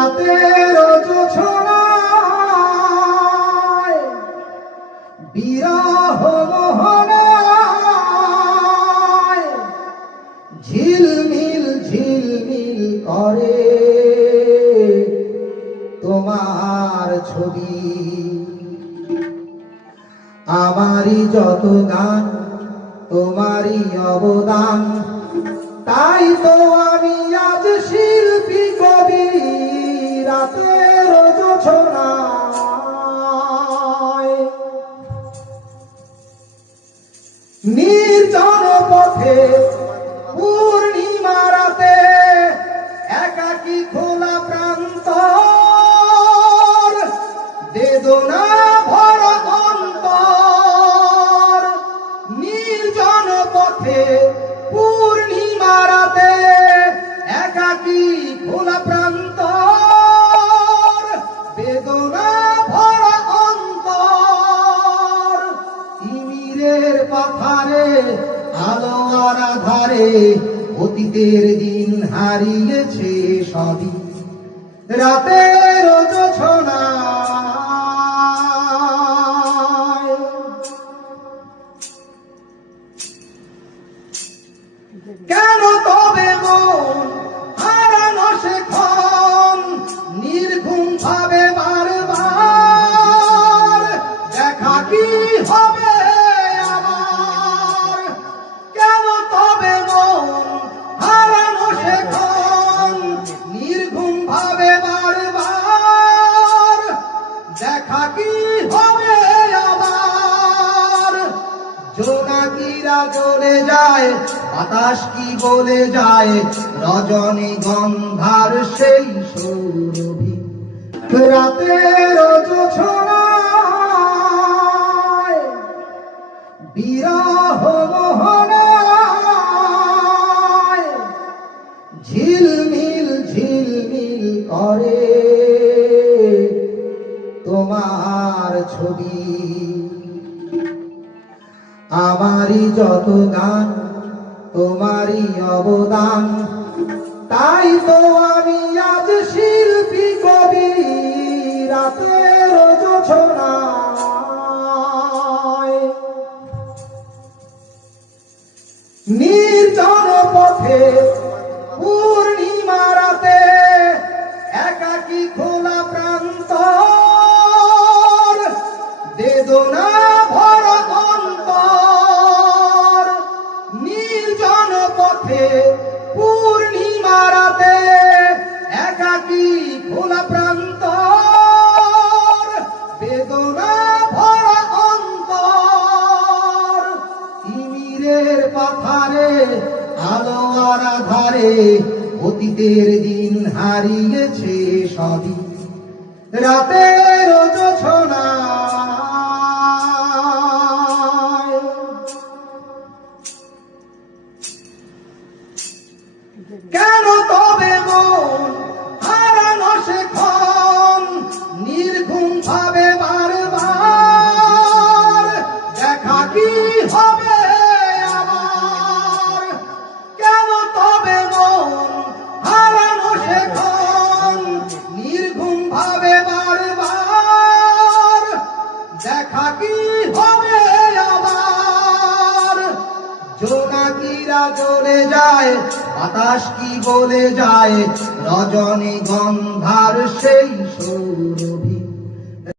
রাতের জোছনায় বিরহ মোহনায় ঝিলমিল ঝিলমিল করে তোমার ছবি। আমারই যত গান তোমারই অবদান, তাই তো আমি আজ শিল্পী কবি। রাতের জোছনায় নির্জন পথে পূর্ণিমা রাতে একাকী খোলা প্রান্তর, বেদনা ভরা অন্তর। নির্জন পথে পূর্ণিমা রাতে একাকী খোলা প্রান্তর, বেদনা ভরা অন্তর। তিমিরের পাথারে আলো আর আধারে অতীতের দিন হারিয়েছে সবই। রাতের জোছনায় কেন তবে মন হারানো সেক্ষণ নির্ঘুম ভাবে বারবার? দেখা কি হবে আবার? কেন তবে মন হারানো সেক্ষণ নির্ঘুম ভাবে বারবার? দেখা কি হবে আবার? জোনাকিরা জ্বলে যায়, বাতাস কি বলে যায়, রজনী গন্ধার সেই সৌরভী। রাতের জোছনায় বিরহ মোহনায় ঝিলমিল ঝিলমিল করে তোমার ছবি। আমারই যত গান তোমারই অবদান, তাই তো আমি আজ শিল্পী কবি। রাতের জোছনায় নির্জন পথে পূর্ণিমা রাতে একাকী খোলা প্রান্তর, বেদনা ভরা অন্তর। নির্জন পথে পূর্ণিমা রাতে একাকী খোলা প্রান্তর, বেদনা ভরা অন্তর। তিমিরের পাথারে আলো আর আধারে অতীতের দিন হারিয়েছে সবই। রাতের জোছনায় কেন তবে মন হারানো সেক্ষণ নির্ঘুম ভাবে বারবার? দেখা কি হবে আবার? কেন তবে মন হারানো সেক্ষণ নির্ঘুম ভাবে বারবার? দেখা কি হবে আবার? জোনাকিরা জ্বলে যায়, বাতাস কি বলে যায়, রজনী গন্ধার সেই সৌরভী।